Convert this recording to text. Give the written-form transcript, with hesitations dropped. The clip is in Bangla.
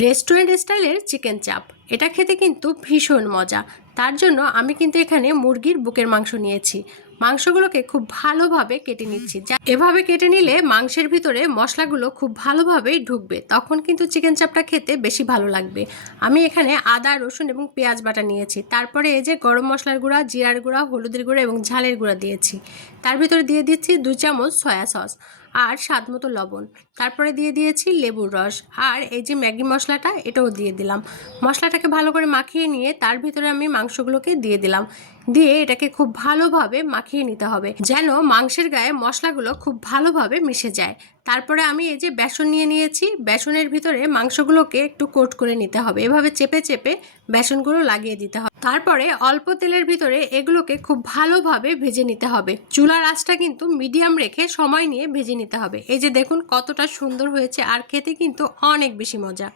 রেস্টুরেন্ট স্টাইলের চিকেন চাপ, এটা খেতে কিন্তু ভীষণ মজা। তার জন্য আমি কিন্তু এখানে মুরগির বুকের মাংস নিয়েছি। মাংসগুলোকে খুব ভালোভাবে কেটে নিচ্ছি। এভাবে কেটে নিলে মাংসের ভিতরে মশলাগুলো খুব ভালোভাবেই ঢুকবে, তখন কিন্তু চিকেন চাপটা খেতে বেশি ভালো লাগবে। আমি এখানে আদা, রসুন এবং পেঁয়াজ বাটা নিয়েছি। তারপরে এই যে গরম মশলার গুঁড়া, জিরার গুঁড়া, হলুদের গুঁড়া এবং ঝালের গুঁড়া দিয়েছি। তার ভিতরে দিয়ে দিচ্ছি 2 চামচ সয়া সস আর স্বাদ মতো লবণ। তারপরে দিয়ে দিয়েছি লেবুর রস, আর এই যে ম্যাগি মশলাটা এটাও দিয়ে দিলাম। মশলাটাকে ভালো করে মাখিয়ে নিয়ে তার ভিতরে আমি মাংসগুলোকে দিয়ে দিলাম। দিয়ে এটাকে খুব ভালোভাবে মাখিয়ে নিতে হবে, যেন মাংসের গায়ে মশলাগুলো খুব ভালোভাবে মিশে যায়। তারপরে আমি এই যে বেসন নিয়ে নিয়েছি, বেসনের ভিতরে মাংসগুলোকে একটু কোট করে নিতে হবে। এভাবে চেপে চেপে বেসনগুলো লাগিয়ে দিতে হবে। তারপরে অল্প তেলের ভিতরে এগুলোকে খুব ভালোভাবে ভেজে নিতে হবে। চুলার আঁচটা কিন্তু মিডিয়াম রেখে সময় নিয়ে ভেজে নিতে হবে। এই যে দেখুন কতটা সুন্দর হয়েছে, আর খেতে কিন্তু অনেক বেশি মজা।